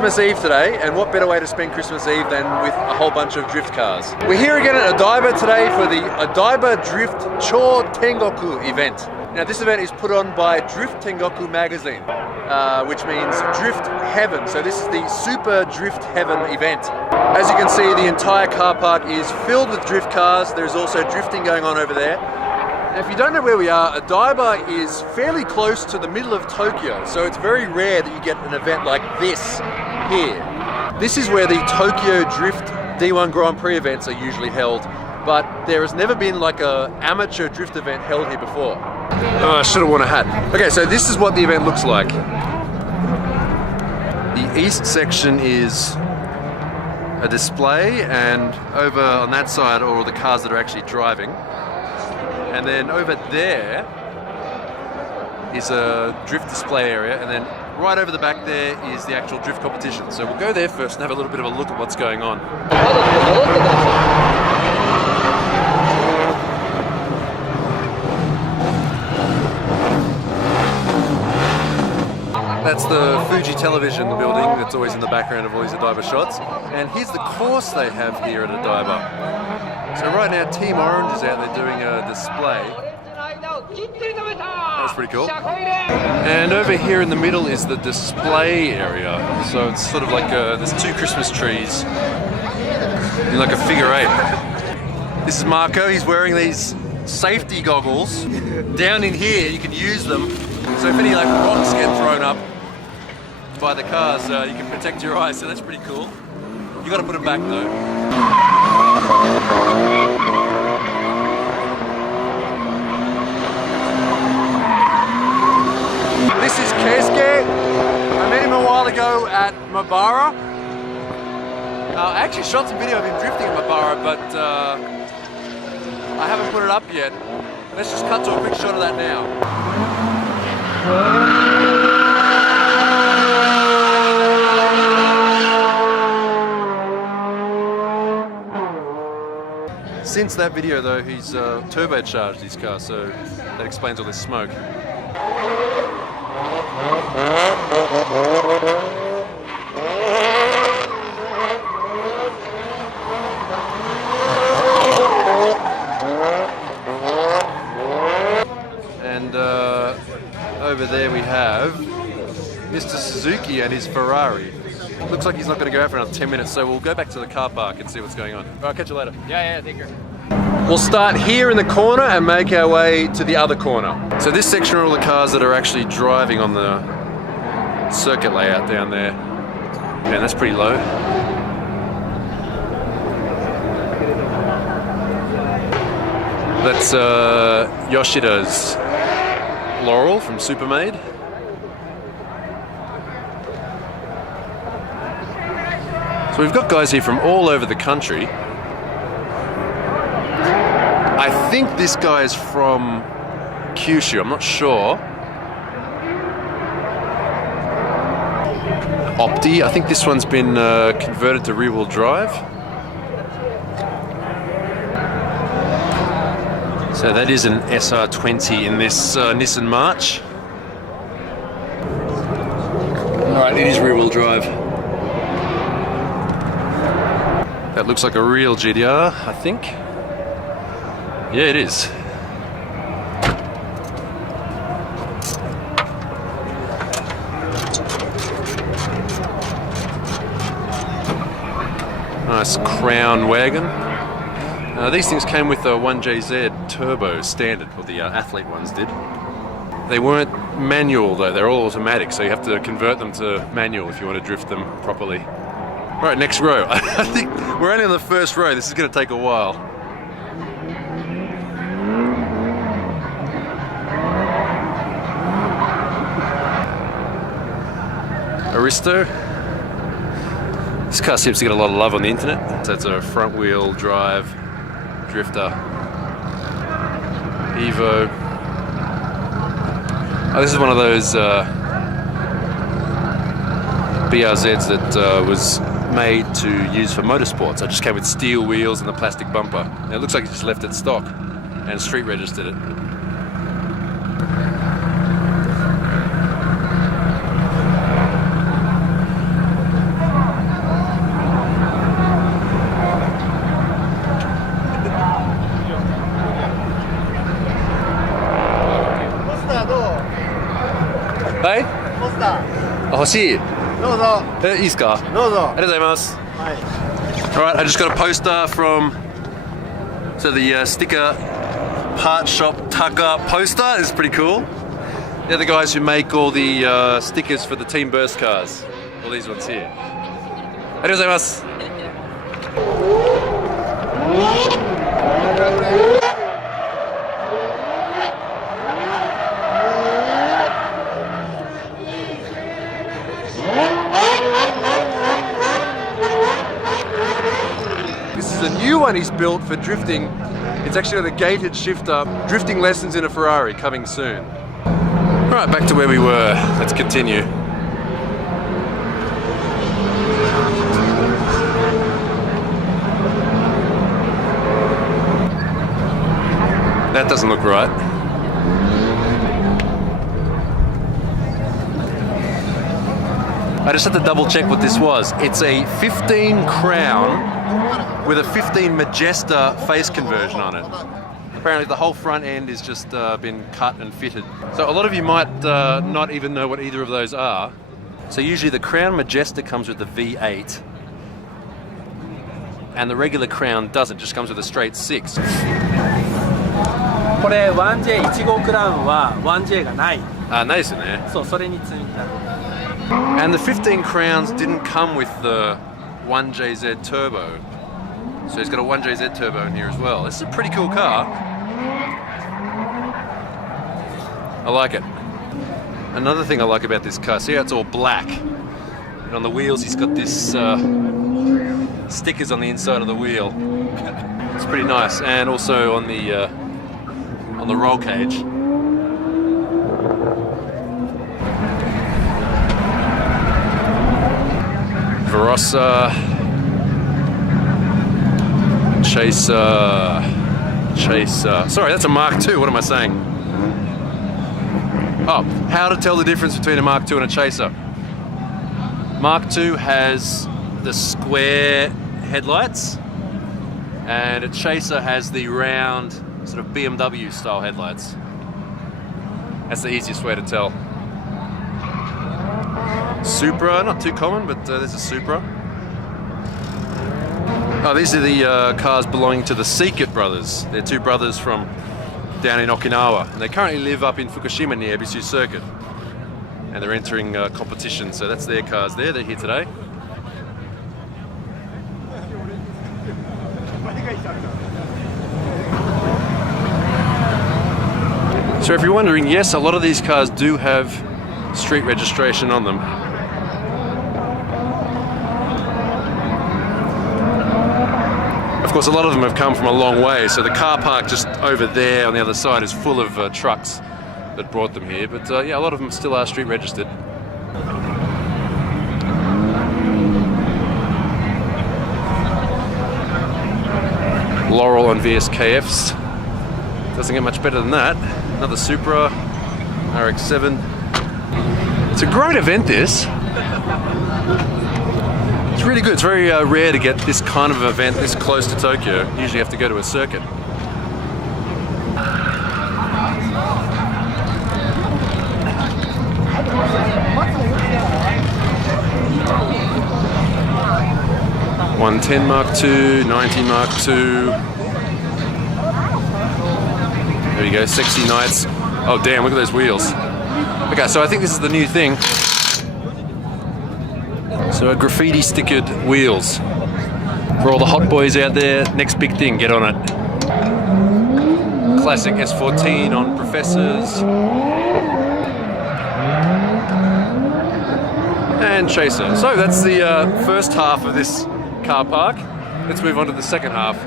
Christmas Eve today, and what better way to spend Christmas Eve than with a whole bunch of drift cars. We're here again at Odaiba today for the Odaiba Drift Tengoku event. Now this event is put on by Drift Tengoku magazine, which means Drift Heaven. So this is the Super Drift Heaven event. As you can see, the entire car park is filled with drift cars. There's also drifting going on over there. Now, if you don't know where we are, Odaiba is fairly close to the middle of Tokyo, so it's very rare that you get an event like this here. This is where the Tokyo Drift D1 Grand Prix events are usually held, but there has never been like an amateur drift event held here before. Oh, I should have worn a hat. Okay, so this is what the event looks like. The east section is a display, and over on that side are all the cars that are actually driving. And then over there is a drift display area, and then right over the back there is the actual drift competition. So we'll go there first and have a little bit of a look at what's going on. That's the Fuji television building that's always in the background of all these Odaiba shots. And here's the course they have here at Odaiba. So right now Team Orange is out there doing a display. That's pretty cool. And over here in the middle is the display area. So it's sort of like there's two Christmas trees in like a figure eight. This is Marco. He's wearing these safety goggles. Down in here you can use them. So if any like rocks get thrown up by the cars, you can protect your eyes. So that's pretty cool. You got to put them back though. This is Keisuke. I met him a while ago at Mabara. I actually shot some video of him drifting at Mabara, but I haven't put it up yet. Let's just cut to a quick shot of that now. Since that video though, he's turbocharged his car, so that explains all this smoke. And over there we have Mr. Suzuki and his Ferrari. Looks like he's not going to go out for another 10 minutes, so we'll go back to the car park and see what's going on. I'll catch you later. Yeah, take care. We'll start here in the corner and make our way to the other corner. So this section are all the cars that are actually driving on the circuit layout down there. Man, that's pretty low. That's Yoshida's Laurel from Supermade. So we've got guys here from all over the country. I think this guy is from Kyushu, I'm not sure. Opti, I think this one's been converted to rear-wheel drive. So that is an SR20 in this Nissan March. Alright, it is rear-wheel drive. That looks like a real GDR, I think. Yeah, it is. Nice Crown wagon. These things came with a 1JZ turbo standard, or the athlete ones did. They weren't manual though, they're all automatic, so you have to convert them to manual if you want to drift them properly. Right, next row. I think we're only on the first row, this is going to take a while. Aristo. This car seems to get a lot of love on the internet. So it's a front wheel drive drifter. Evo. Oh, this is one of those BRZs that was made to use for motorsports. It just came with steel wheels and a plastic bumper. And it looks like he just left it stock and street registered it. はい。ポスター。欲しい。どうぞ。いいですか？どうぞ。ありがとうございます。はい。Alright, I just got a poster from the sticker part shop Tucker poster is pretty cool. They're the guys who make all the stickers for the Team Burst cars. All these ones here. ありがとうございます。This is a new one he's built for drifting. It's actually got a gated shifter. Drifting lessons in a Ferrari coming soon. Alright, back to where we were. Let's continue. That doesn't look right. I just had to double check what this was. It's a 15 Crown with a 15 Majesta face conversion on it. Apparently the whole front end is just been cut and fitted. So a lot of you might not even know what either of those are. So usually the Crown Majesta comes with the V8 and the regular Crown doesn't, just comes with a straight 6. これ 1J1 号クラウンは 1J がない。あ、ないですよね。そう、それに積んだ。And the 15 Crowns didn't come with the 1JZ turbo. So he's got a 1JZ turbo in here as well. This is a pretty cool car. I like it. Another thing I like about this car, see how it's all black? And on the wheels he's got this stickers on the inside of the wheel. It's pretty nice. And also on the roll cage. Verossa, Chaser. Sorry, that's a Mark II. What am I saying? Oh, how to tell the difference between a Mark II and a Chaser. Mark II has the square headlights, and a Chaser has the round, sort of BMW style headlights. That's the easiest way to tell. Supra, not too common, but there's a Supra. Oh, these are the cars belonging to the Seekit brothers. They're two brothers from down in Okinawa, and they currently live up in Fukushima near Ebisu Circuit. And they're entering competition, so that's their cars there. They're here today. So if you're wondering, yes, a lot of these cars do have street registration on them. Of course, a lot of them have come from a long way, so the car park just over there on the other side is full of trucks that brought them here. But yeah, a lot of them still are street registered. Laurel and VSKFs. Doesn't get much better than that. Another Supra, RX-7. It's a great event, this. It's really good. It's very rare to get this kind of event this close to Tokyo. You usually have to go to a circuit. $110 Mark II, $90 Mark II. There you go, sexy nights. Oh damn, look at those wheels. Okay, so I think this is the new thing. So graffiti stickered wheels. For all the hot boys out there, next big thing, get on it. Classic S14 on Professors. And Chaser. So that's the first half of this car park. Let's move on to the second half.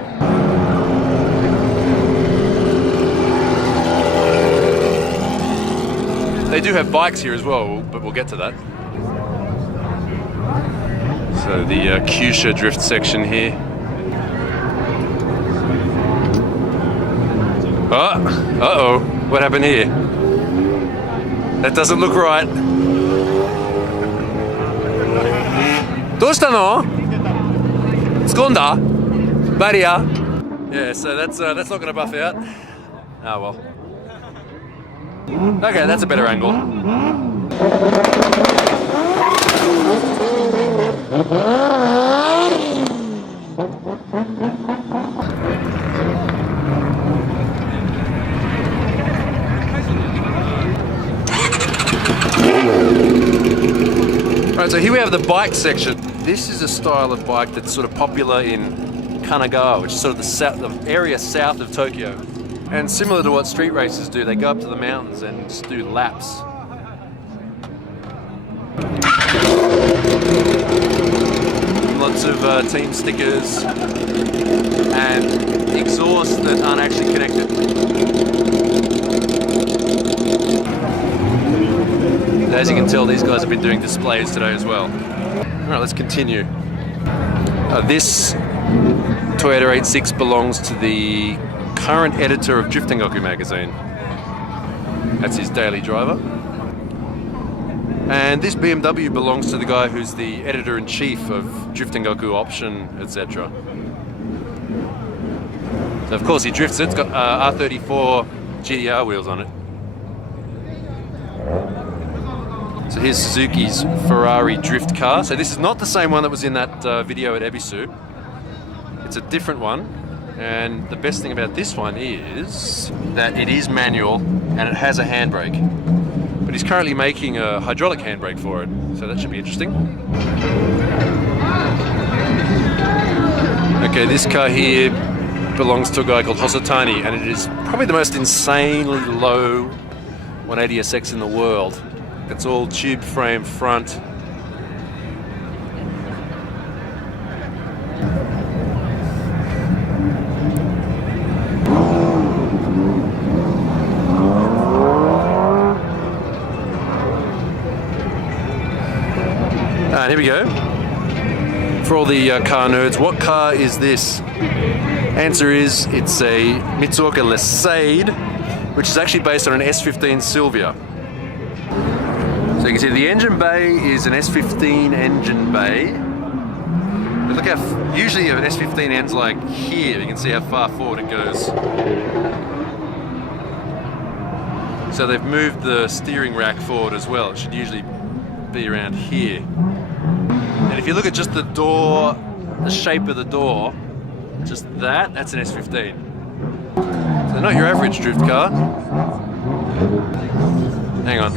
They do have bikes here as well, but we'll get to that. So the Kyusha drift section here. Uh-oh, what happened here? That doesn't look right. どうしたの? It's gone da? Barrier? Yeah, so that's not gonna buff out. Oh well. Okay, that's a better angle. Right, so here we have the bike section. This is a style of bike that's sort of popular in Kanagawa, which is sort of the area south of Tokyo. And similar to what street racers do, they go up to the mountains and just do laps. Lots of team stickers and exhausts that aren't actually connected. As you can tell, these guys have been doing displays today as well. Alright, let's continue. This Toyota 86 belongs to the current editor of Drift Tengoku magazine. That's his daily driver. And this BMW belongs to the guy who's the editor-in-chief of Drift Tengoku Option, etc. So of course he drifts it. It's got R34 GTR wheels on it. So here's Suzuki's Ferrari drift car. So this is not the same one that was in that video at Ebisu. It's a different one. And the best thing about this one is that it is manual and it has a handbrake. But he's currently making a hydraulic handbrake for it. So that should be interesting. Okay, this car here belongs to a guy called Hosotani, and it is probably the most insanely low 180SX in the world. It's all tube frame front. And here we go. For all the car nerds, what car is this? Answer is, it's a Mitsuoka Lesade, which is actually based on an S15 Silvia. So you can see the engine bay is an S15 engine bay. But look how, usually an S15 ends like here. You can see how far forward it goes. So they've moved the steering rack forward as well. It should usually be around here. And if you look at just the door, the shape of the door, just that's an S15. So not your average drift car. Hang on.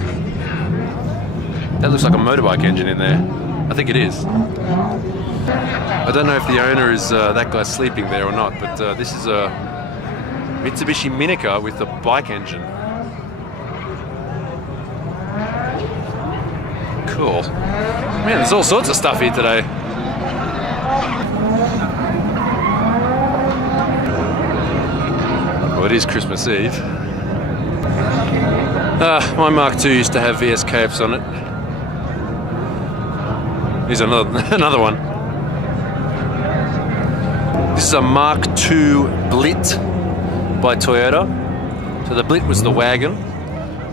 That looks like a motorbike engine in there. I think it is. I don't know if the owner is that guy sleeping there or not, but this is a Mitsubishi Minica with a bike engine. Cool. Man, there's all sorts of stuff here today. Well, it is Christmas Eve. My Mark II used to have VSKFs on it. Here's another one. This is a Mark II Blit by Toyota. So the Blit was the wagon.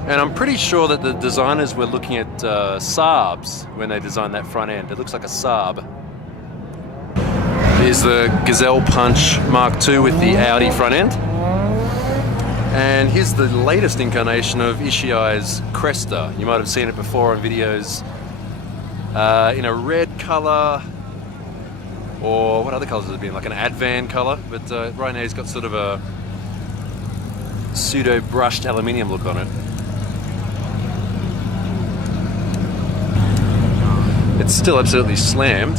And I'm pretty sure that the designers were looking at Saabs when they designed that front end. It looks like a Saab. Here's the Gazelle Punch Mark II with the Audi front end. And here's the latest incarnation of Ishii's Cresta. You might have seen it before on videos in a red color, or what other colors has it been? Like an Advan color, but right now he's got sort of a pseudo brushed aluminium look on it. It's still absolutely slammed.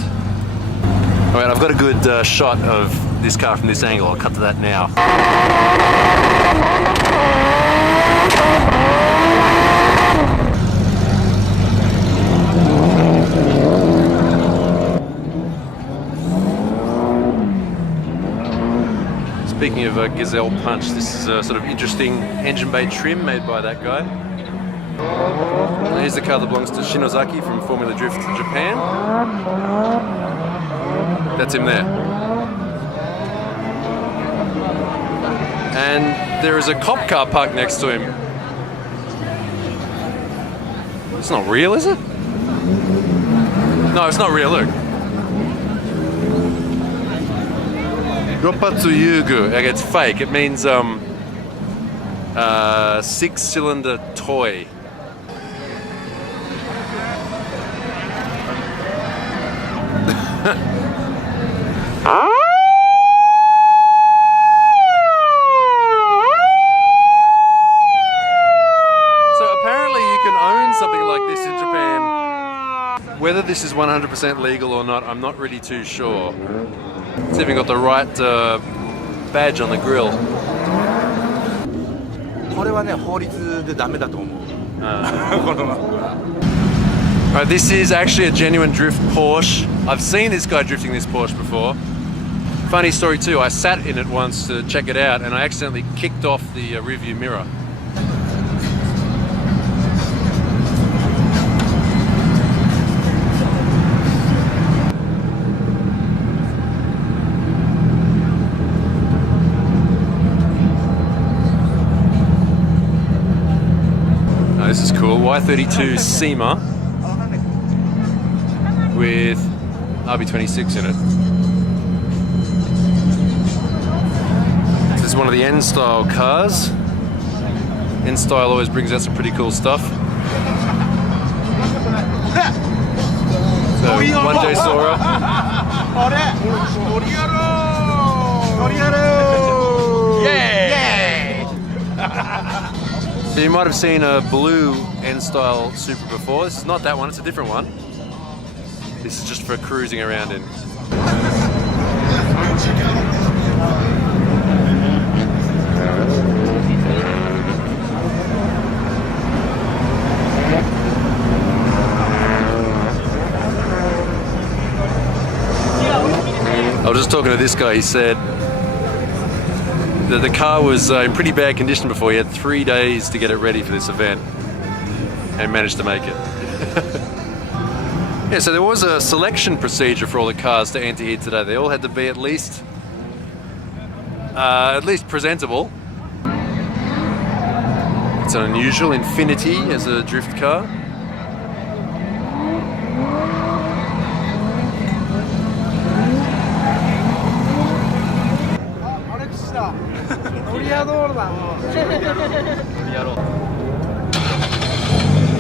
Alright, I've got a good shot of this car from this angle. I'll cut to that now. Speaking of Gazelle Punch, this is a sort of interesting engine bay trim made by that guy. And here's the car that belongs to Shinozaki from Formula Drift Japan. That's him there. And there is a cop car parked next to him. It's not real, is it? No, it's not real, look. Ropatsu Yugu. Okay, it's fake. It means 6-cylinder toy. So apparently you can own something like this in Japan. Whether this is 100% legal or not, I'm not really too sure. It's even got the right badge on the grill. これはね、法律でダメだと思う。このマークは。Alright, this is actually a genuine drift Porsche. I've seen this guy drifting this Porsche before. Funny story too, I sat in it once to check it out and I accidentally kicked off the rearview mirror. Oh, this is cool, Y32 SEMA with RB26 in it. This is one of the N-style cars. N-style always brings out some pretty cool stuff. So, 1J Sora. Yay! So you might have seen a blue N-style Supra before. This is not that one, it's a different one. This is just for cruising around in. I was just talking to this guy, he said that the car was in pretty bad condition before. He had 3 days to get it ready for this event and managed to make it. Yeah, so there was a selection procedure for all the cars to enter here today. They all had to be at least presentable. It's an unusual Infinity as a drift car. Alexi だ。ノリアドールだ。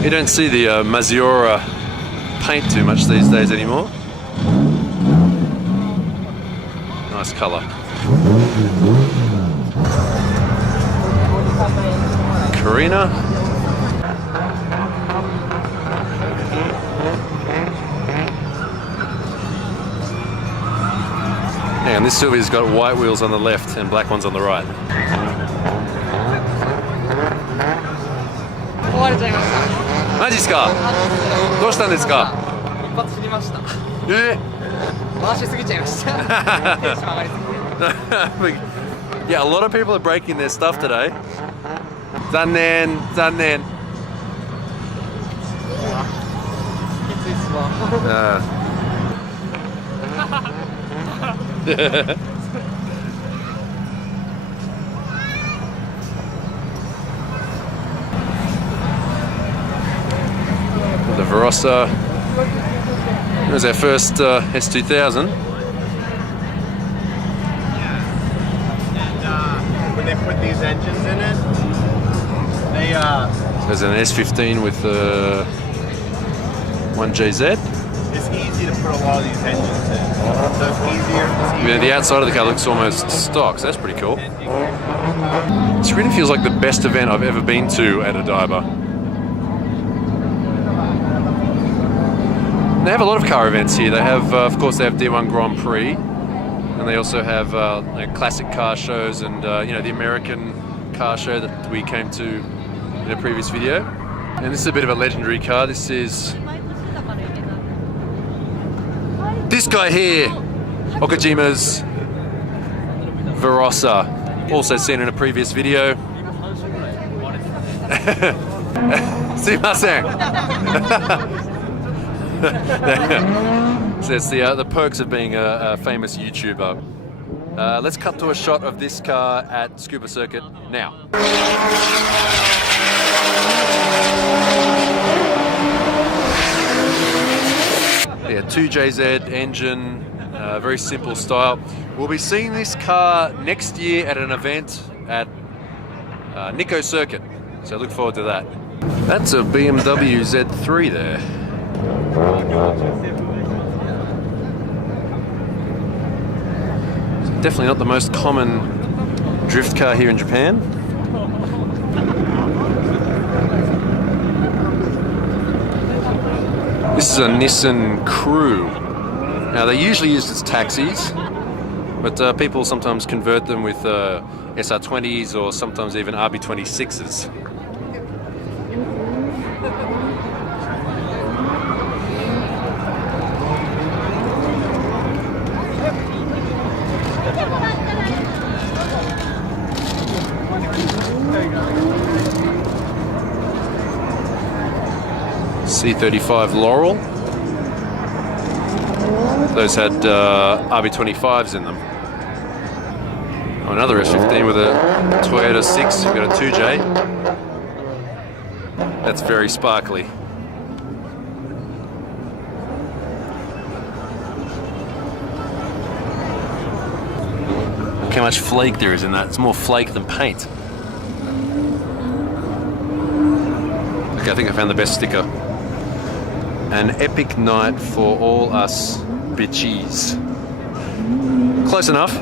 You don't see the Mazziora paint too much these days anymore. Nice colour. Carina. Yeah, and this Sylvia's got white wheels on the left and black ones on the right. 壊れちゃいました。マジっすか？どうしたんですか？一発知りました。え回しすぎちゃいました。テンション上がりすぎて。Yeah, a lot of people are breaking their stuff today. 残念、残念。きついっすわ。The Verossa. It was our first S2000. When they put these engines in it, they There's an S15 with 1JZ. it's easy to put a lot of these engines in. So it's easier. Yeah, the outside of the car looks almost stock, so that's pretty cool. This really feels like the best event I've ever been to at Odaiba. They have a lot of car events here. They have, of course, they have D1 Grand Prix, and they also have classic car shows and the American car show that we came to in a previous video. And this is a bit of a legendary car. This is this guy here, Okajima's Verossa, also seen in a previous video. すいません。So it's the perks of being a famous YouTuber. Let's cut to a shot of this car at Scuba Circuit now. Yeah, 2JZ engine, very simple style. We'll be seeing this car next year at an event at Nikko Circuit, so look forward to that. That's a BMW Z3 there. definitely not the most common drift car here in Japan. This is a Nissan Crew. Now they're usually used as taxis, but people sometimes convert them with SR20s or sometimes even RB26s. C35 Laurel. Those had RB25s in them. Oh, another S15 with a Toyota 6. We've got a 2J. That's very sparkly. Look how much flake there is in that. It's more flake than paint. Okay, I think I found the best sticker. An epic night for all us bitchies. Close enough.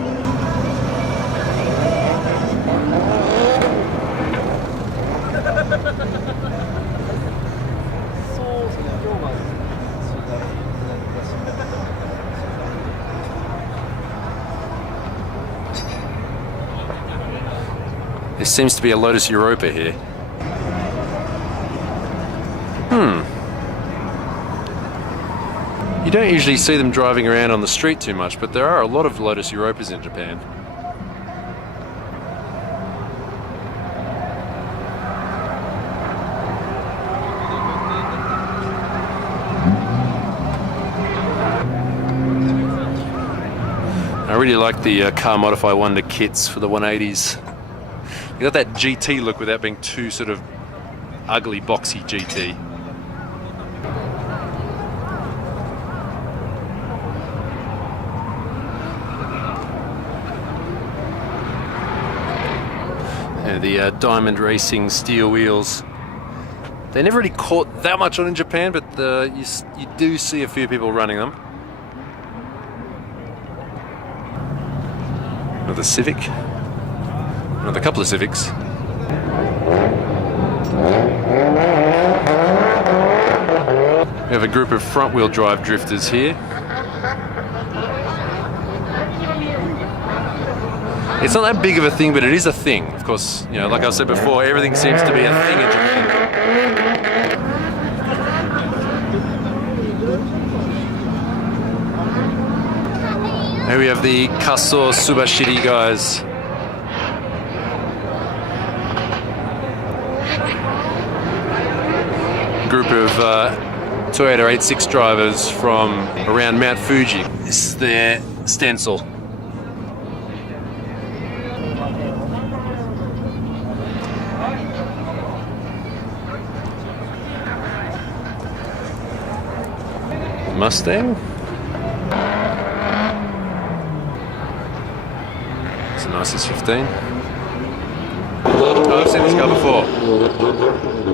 There seems to be a Lotus Europa here. You don't usually see them driving around on the street too much, but there are a lot of Lotus Europas in Japan. I really like the Car Modify Wonder kits for the 180s. You got that GT look without being too sort of ugly, boxy GT. The Diamond Racing steel wheels. They never really caught that much on in Japan, but you do see a few people running them. Another Civic. Another couple of Civics. We have a group of front-wheel drive drifters here. It's not that big of a thing, but it is a thing. Of course, you know, like I said before, everything seems to be a thing in Japan. Here we have the Kaso Subashiri guys. Group of Toyota 86 drivers from around Mount Fuji. This is their stencil. Mustang. It's a nice S15. Oh, I've seen this car before.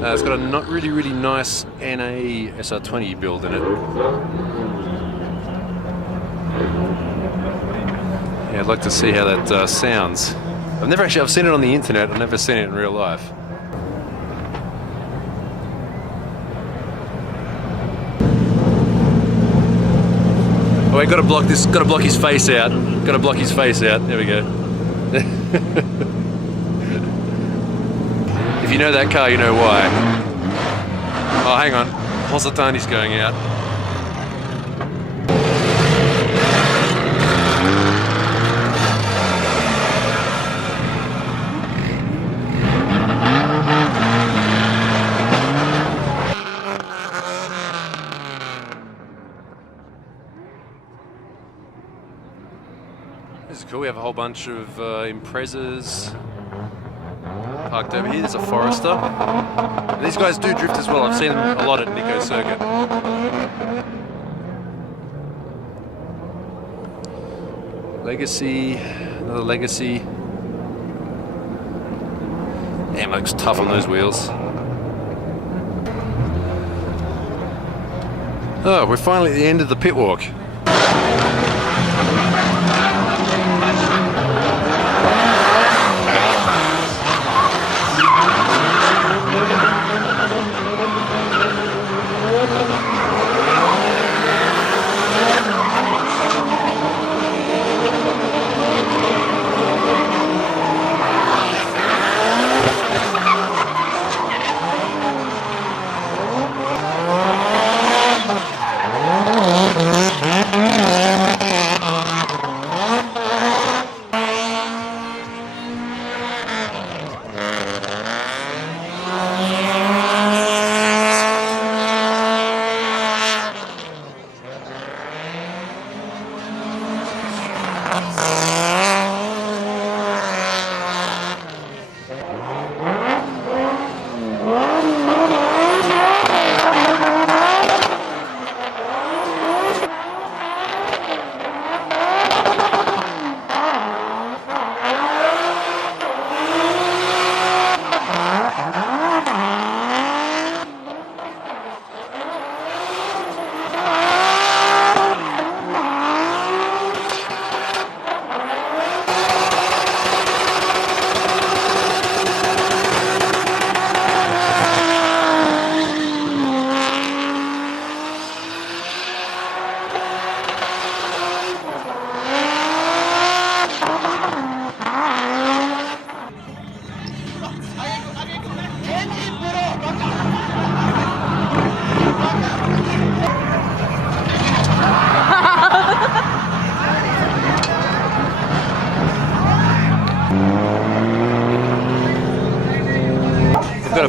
It's got a not really nice NA SR20 build in it. Yeah, I'd like to see how that sounds. I've seen it on the internet. I've never seen it in real life. Oh, wait, gotta block his face out. Gotta block his face out. There we go. If you know that car, you know why. Oh, hang on. Hosotani's going out. This is cool. We have a whole bunch of Imprezas parked over here. There's a Forester. And these guys do drift as well. I've seen them a lot at Nikko Circuit. Legacy, another Legacy. Damn, looks tough on those wheels. Oh, we're finally at the end of the pit walk.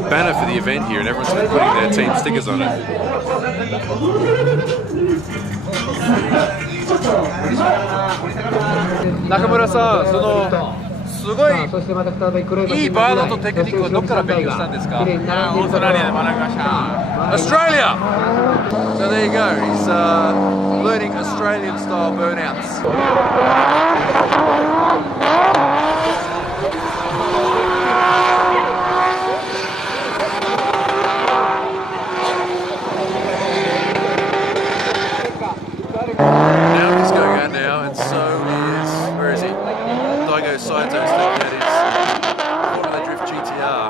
banner for the event here, and everyone's been putting their team stickers on it. Nakamura-san, すごいいいバーナーとテクニックはどこから勉強したんですか？オーストラリアで学びました。Australia! So there you go, he's learning Australian style burnouts. Now he's going out now, and so is, where is he? Daigo Saito's thinking that is Formula Drift GTR.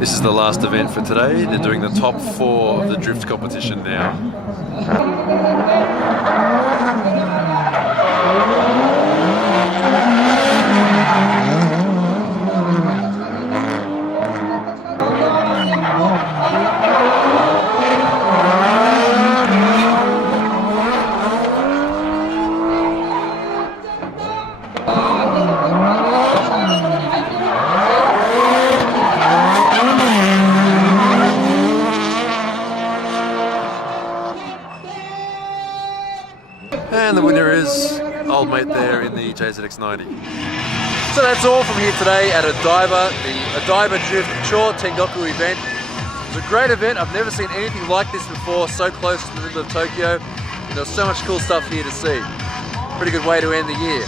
This is the last event for today. They're doing the top 4 of the drift competition now. And the winner is old mate there in the JZX90. So that's all from here today at Odaiba, the Odaiba Drift Chou Tengoku event. It was a great event. I've never seen anything like this before, so close to the middle of Tokyo. And there's so much cool stuff here to see. Pretty good way to end the year.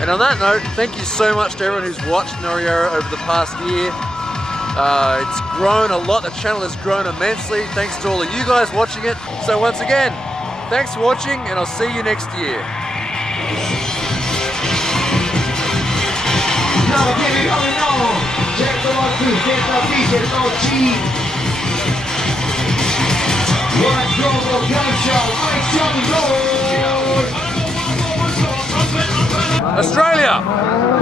And on that note, thank you so much to everyone who's watched Noriyaro over the past year. It's grown a lot, the channel has grown immensely thanks to all of you guys watching it. So once again, thanks for watching, and I'll see you next year. Australia!